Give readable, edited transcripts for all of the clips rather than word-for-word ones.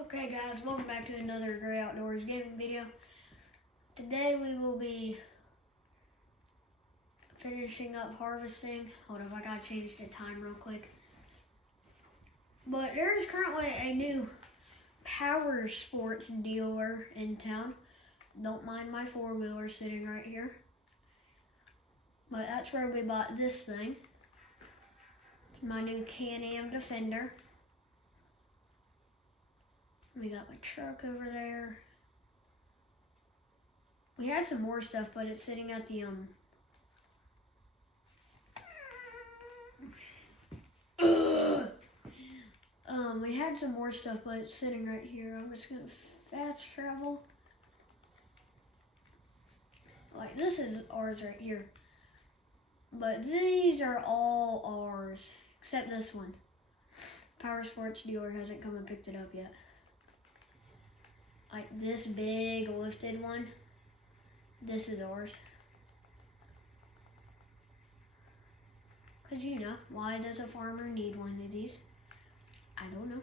Okay guys, welcome back to another Gray Outdoors gaming video. Today we will be finishing up harvesting. Hold up, I gotta change the time real quick. But there is currently a new power sports dealer in town. Don't mind my four-wheeler sitting right here. But that's where we bought this thing. It's my new Can-Am Defender. We got my truck over there. We had some more stuff, but it's sitting at the we had some more stuff, but it's sitting right here. I'm just gonna fast travel. Like this is ours right here. But these are all ours, except this one. Power Sports dealer hasn't come and picked it up yet. Like this big lifted one, this is ours. Cause you know, why does a farmer need one of these? I don't know.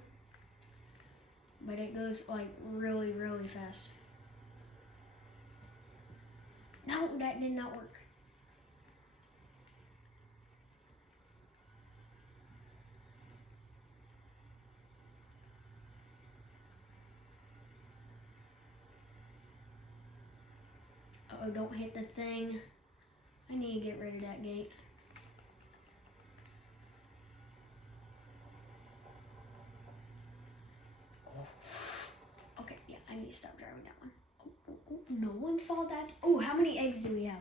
But it goes like really, really fast. No, that did not work. Oh, don't hit the thing. I need to get rid of that gate. Okay, yeah, I need to stop driving that one. Oh, no one saw that. Oh, how many eggs do we have?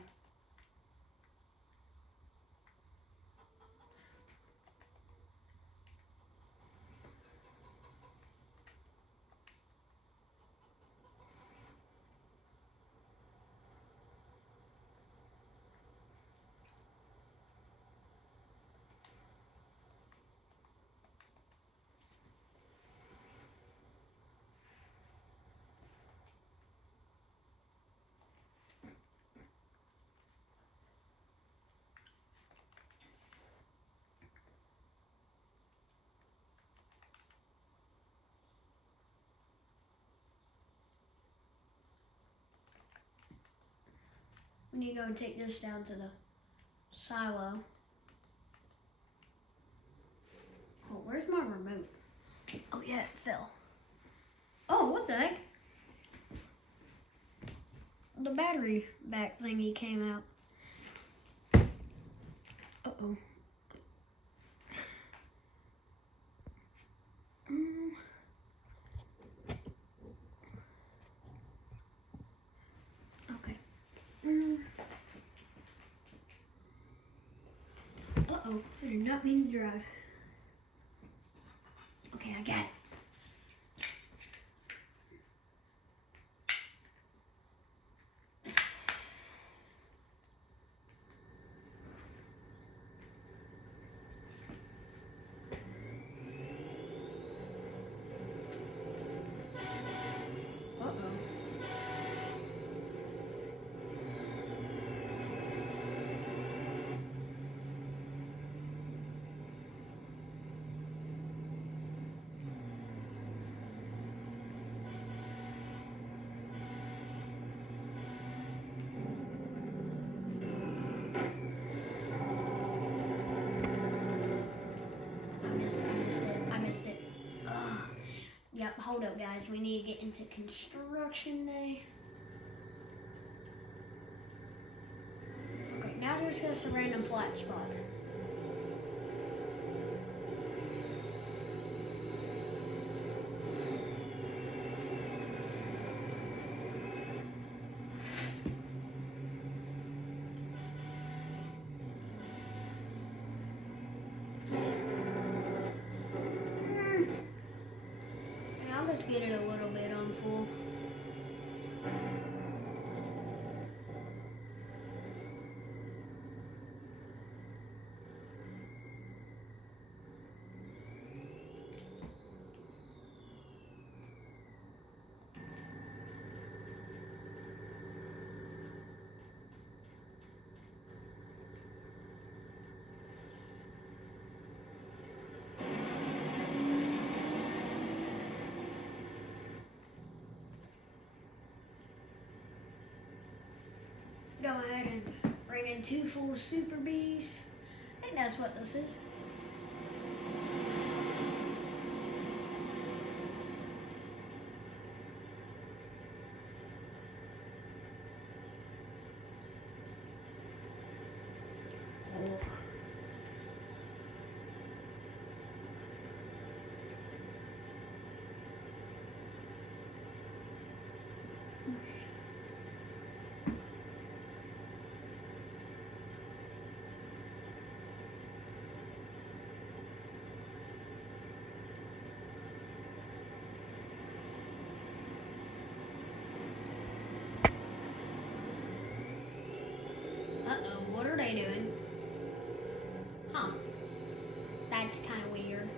We need to go and take this down to the silo. Oh, where's my remote? Oh yeah, it fell. Oh, what the heck? The battery back thingy came out. Uh-oh. Okay. Uh-oh, I did not mean to drive. Okay, I got it. I missed it. Ugh. Yep, hold up guys, we need to get into construction day. Okay, now there's just a random flat spot. I'll just get it a little bit on full. ahead and bring in 2 full Super Bees. I think that's what this is. Oh. Uh-oh, what are they doing? Huh. That's kind of weird.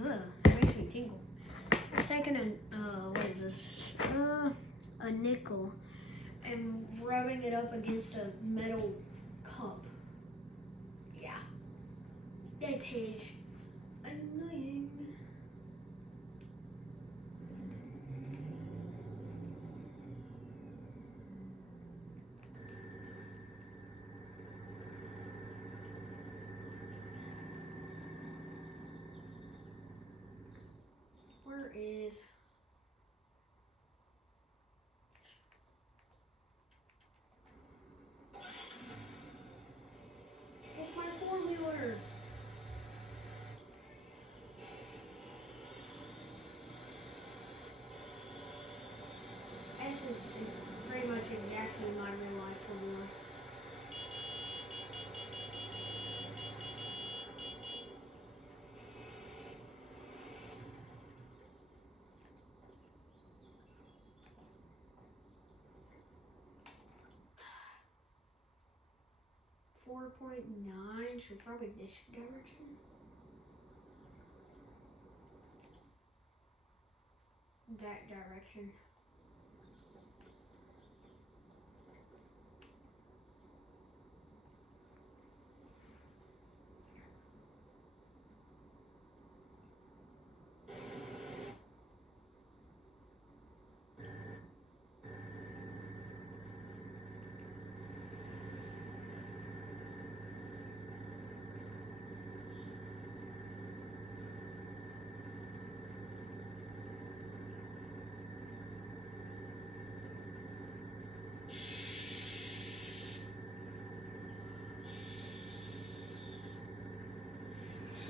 Ugh, makes me tingle. I'm taking what is this? A nickel and rubbing it up against a metal cup. Yeah, that is annoying. Where is... It's my formula. This is pretty much exactly my real life formula. .9, so probably this direction. That direction.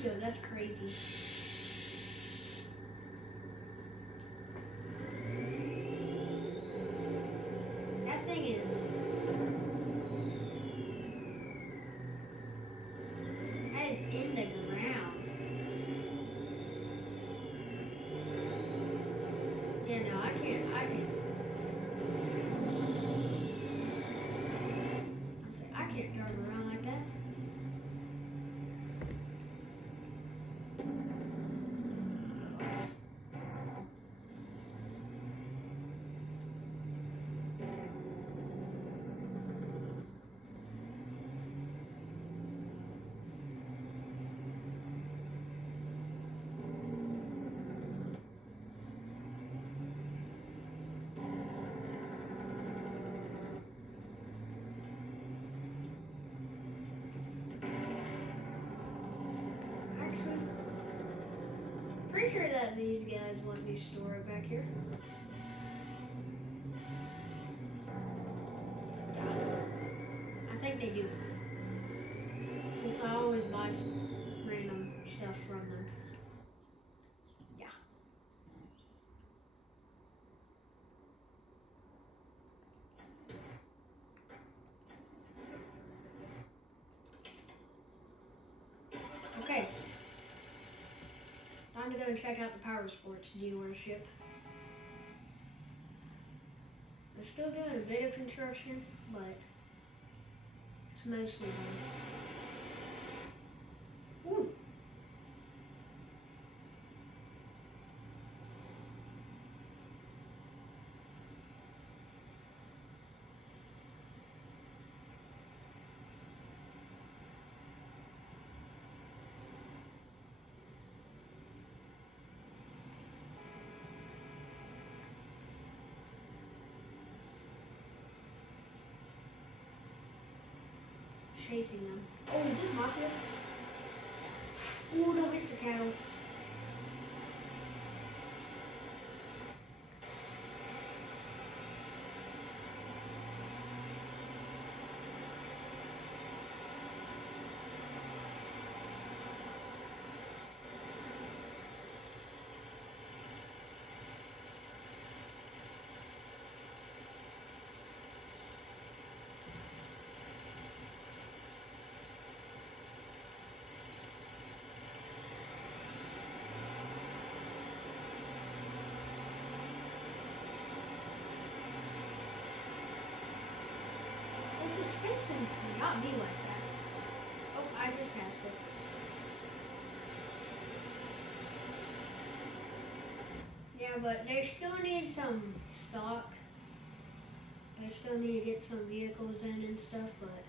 Yo, that's crazy. That thing is... That is in the ground. Yeah, no, I can't. I can't drive around like that. that these guys let me store it back here. I think they do. Since I always buy some random stuff from them. Yeah. Okay. Time to go and check out the Power Sports dealership. We're still doing a bit of construction, but it's mostly done. Ooh. Chasing them. Oh, is this Mafia? Oh, don't hit the cattle. The suspension should not be like that. Oh, I just passed it. Yeah, but they still need some stock. They still need to get some vehicles in and stuff, but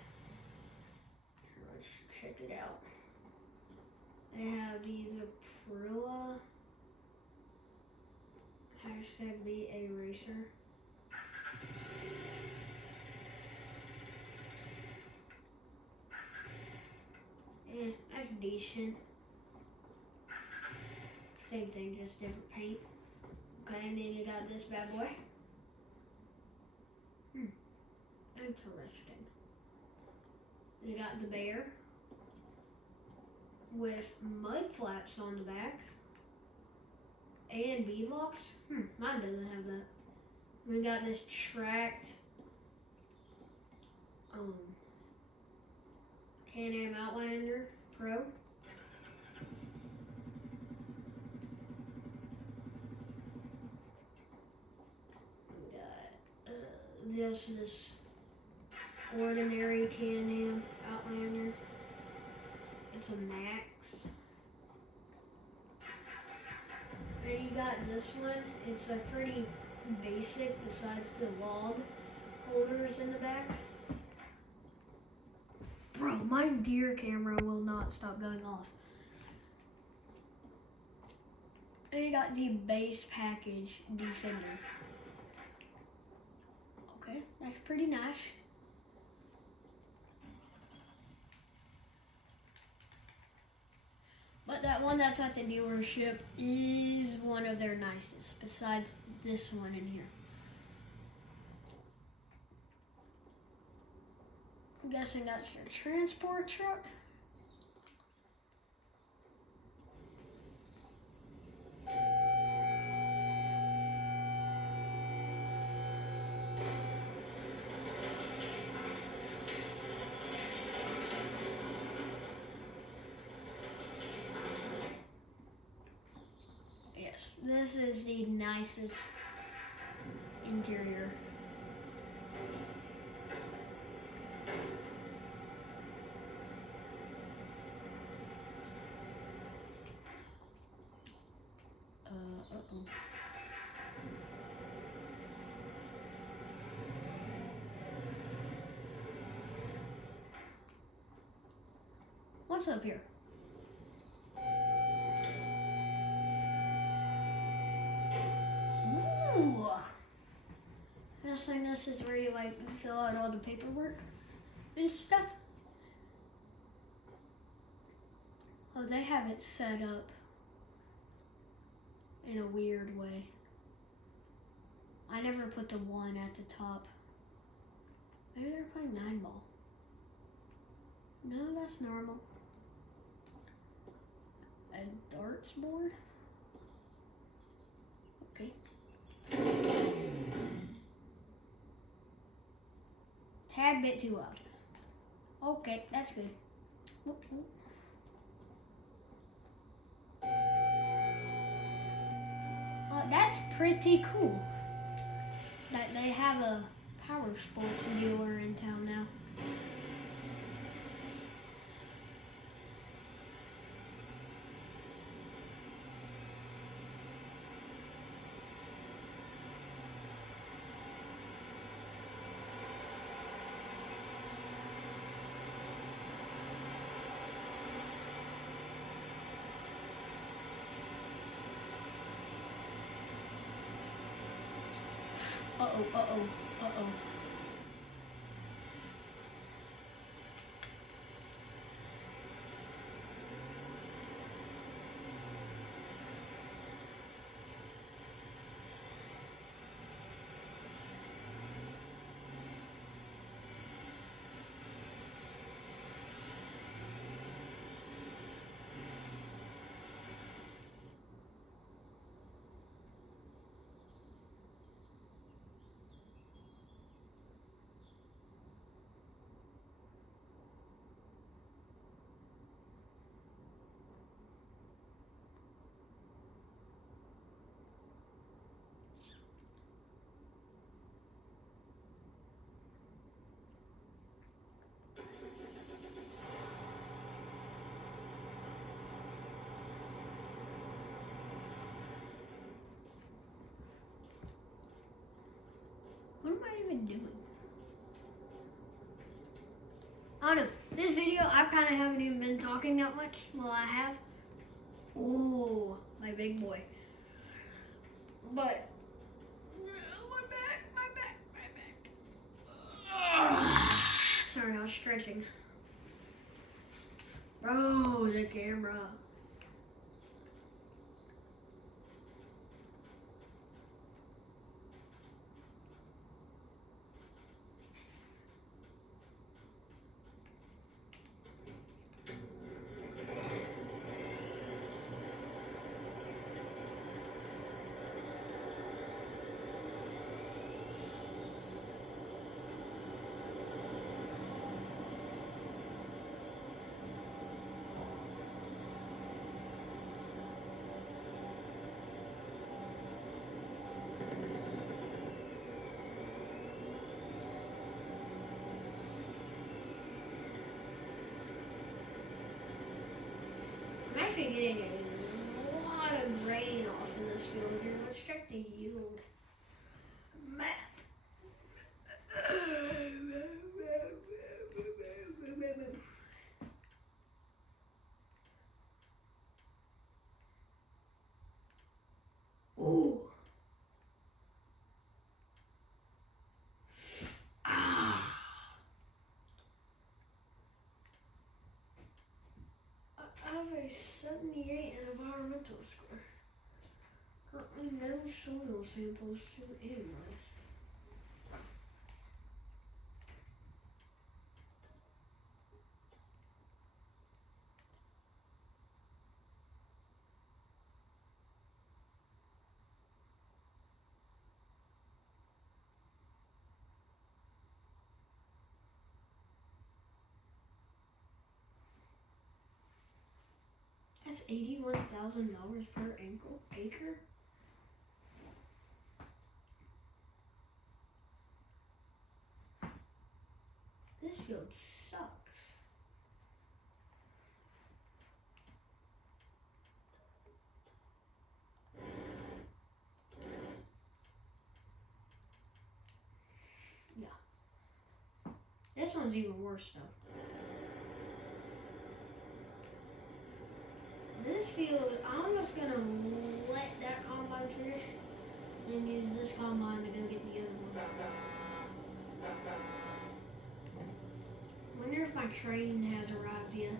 let's check it out. They have these Aprilia #BA Racer. That's decent. Same thing, just different paint. Okay, and then you got this bad boy. Interesting. You got the Bear with mud flaps on the back and beadlocks. Mine doesn't have that. We got this tracked Can-Am Outlander Pro. We got this ordinary Can-Am Outlander. It's a Max. Then you got this one. It's a pretty basic besides the log holders in the back. Bro, my deer camera will not stop going off. And you got the base package Defender. Okay, that's pretty nice. But that one that's at the dealership is one of their nicest, besides this one in here. I'm guessing that's their transport truck. Yes, this is the nicest interior. What's up here? Ooh. This is where you like fill out all the paperwork and stuff. Oh, they have it set up in a weird way. I never put the 1 at the top. Maybe they're playing 9-ball. No, that's normal. A darts board? Okay. Tad bit too loud. Okay, that's good. Whoop, whoop. That's pretty cool that they have a power sports dealer in town now. Uh-oh, uh-oh, uh-oh. What am I even doing? I don't know. This video, I kind of haven't even been talking that much. Well, I have. Ooh, my big boy. But, my back. Sorry, I was stretching. Bro, the camera. I'm actually getting a lot of grain off in this field here. Let's check the yield map. Ooh. I have a 78 in environmental score. Currently no soil samples to analyze. That's $81,000 per acre. This field sucks. Yeah. This one's even worse though. This field, I'm just gonna let that combine finish and use this combine to go get the other one. Wonder if my train has arrived yet.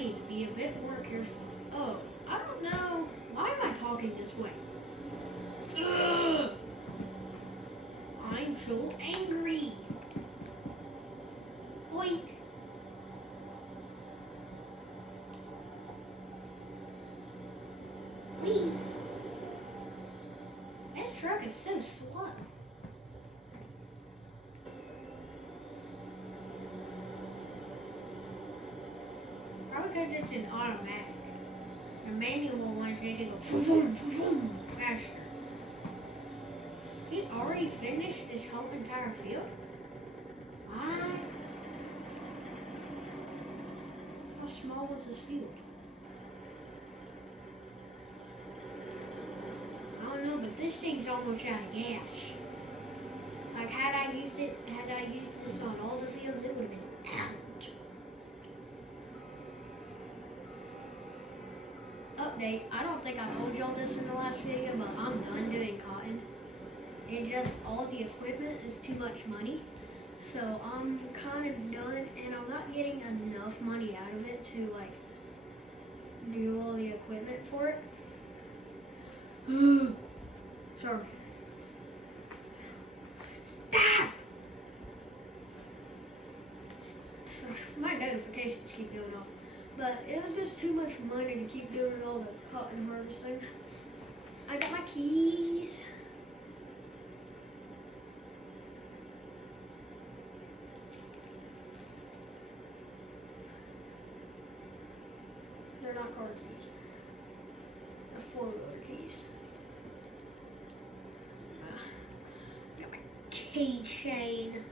need to be a bit more careful. Oh, I don't know. Why am I talking this way? Ugh! I'm so angry. Boink. Wee. This truck is so slow. Probably because it's an automatic. The manual ones, they can go vroom, vroom, vroom, faster. He already finished this whole entire field? Why? How small was this field? I don't know, but this thing's almost out of gas. Like, had I used this on all the fields, it would have been out. Update, I don't think I told y'all this in the last video, but I'm done doing cotton. And just all the equipment is too much money. So I'm kind of done, and I'm not getting enough money out of it to like do all the equipment for it. Sorry. Stop! My notifications keep going off. But it was just too much money to keep doing all the cotton harvesting. I got my keys. They're not car keys. They're four-wheeler keys. Got my keychain.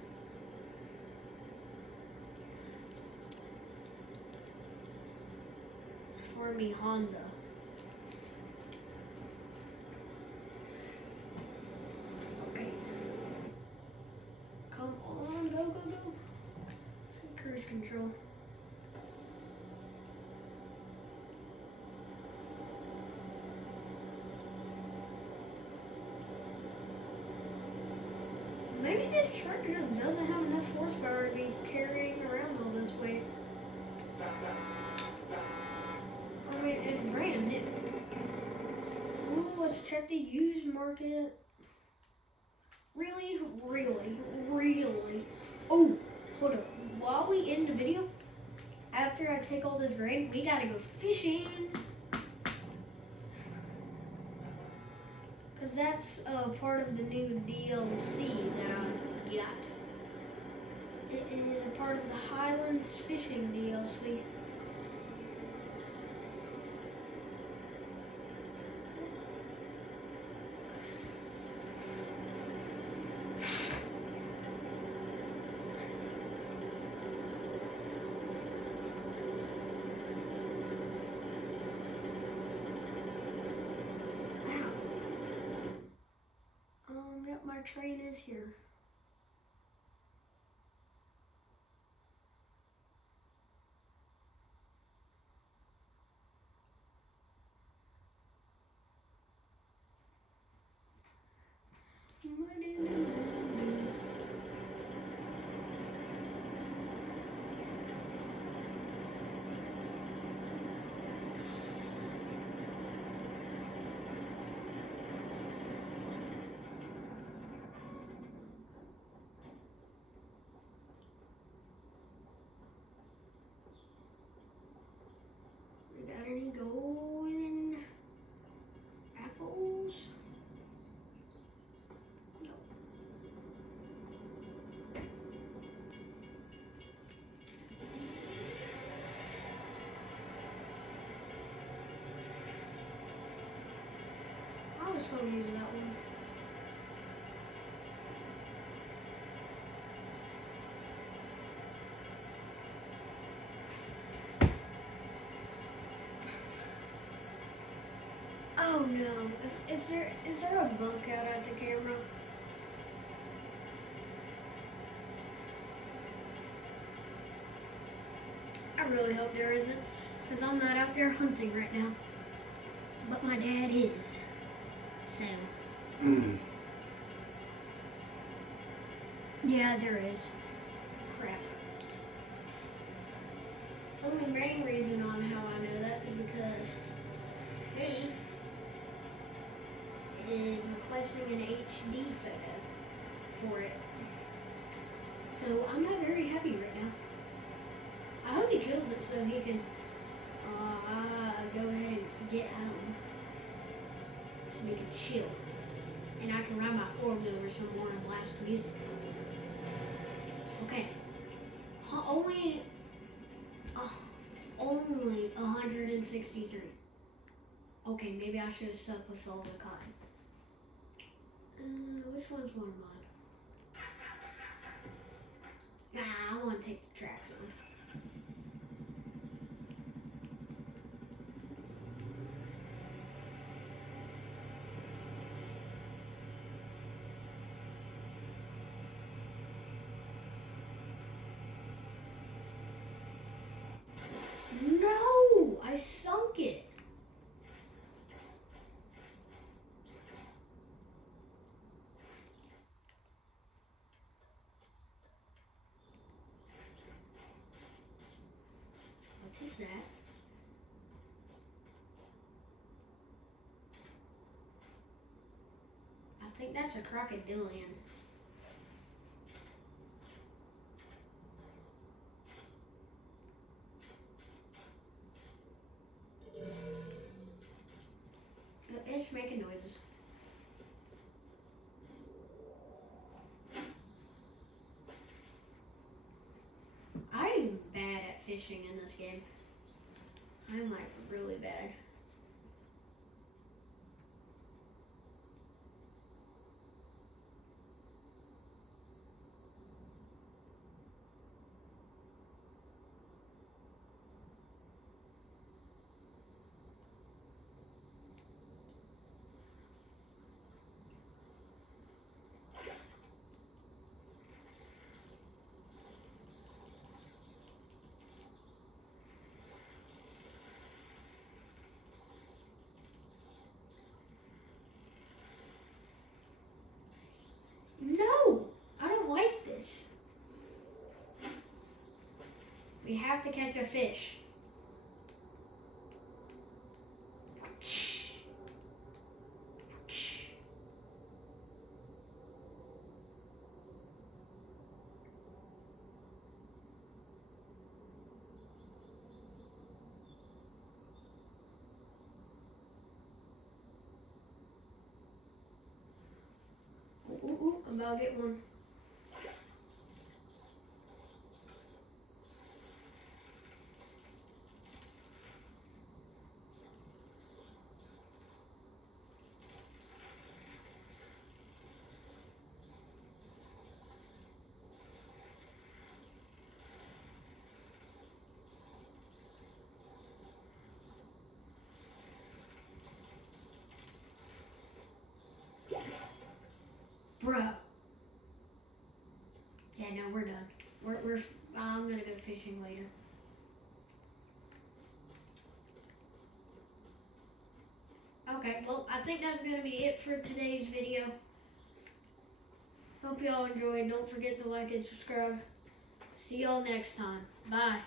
For me, Honda. Okay. Come on, go, go, go. Cruise control. Maybe this truck just doesn't have enough horsepower to be carrying around all this weight. I mean, it's brand new. Ooh, let's check the used market. Really, really, really. Oh, hold up. While we end the video, after I take all this grain, we gotta go fishing. Because that's part of the new DLC that I got. It is a part of the Highlands Fishing DLC. Yep, my train is here. Got any golden apples? No. I was going to use that one. Oh no, is there a bug out at the camera? I really hope there isn't, because I'm not out there hunting right now. But my dad is. So. Yeah, there is. Crap. only main reason on how I know that is because he is requesting an HD photo for it. So I'm not very happy right now. I hope he kills it so he can go ahead and get home. So we can chill. And I can ride my four-wheeler some more and blast music. Okay. Only 163. Okay, maybe I should have stuck with all the cotton. Which one's one of mine? Nah, I want to take the tractor one. No! I sunk it! What is that? I think that's a crocodilian. It's making noises. I'm bad at fishing in this game. I'm like really bad. No! I don't like this. We have to catch a fish. Ooh, I'm about to get one. Bruh. Yeah, no, we're done. I'm gonna go fishing later. Okay, well, I think that's gonna be it for today's video. Hope y'all enjoyed. Don't forget to like and subscribe. See y'all next time. Bye.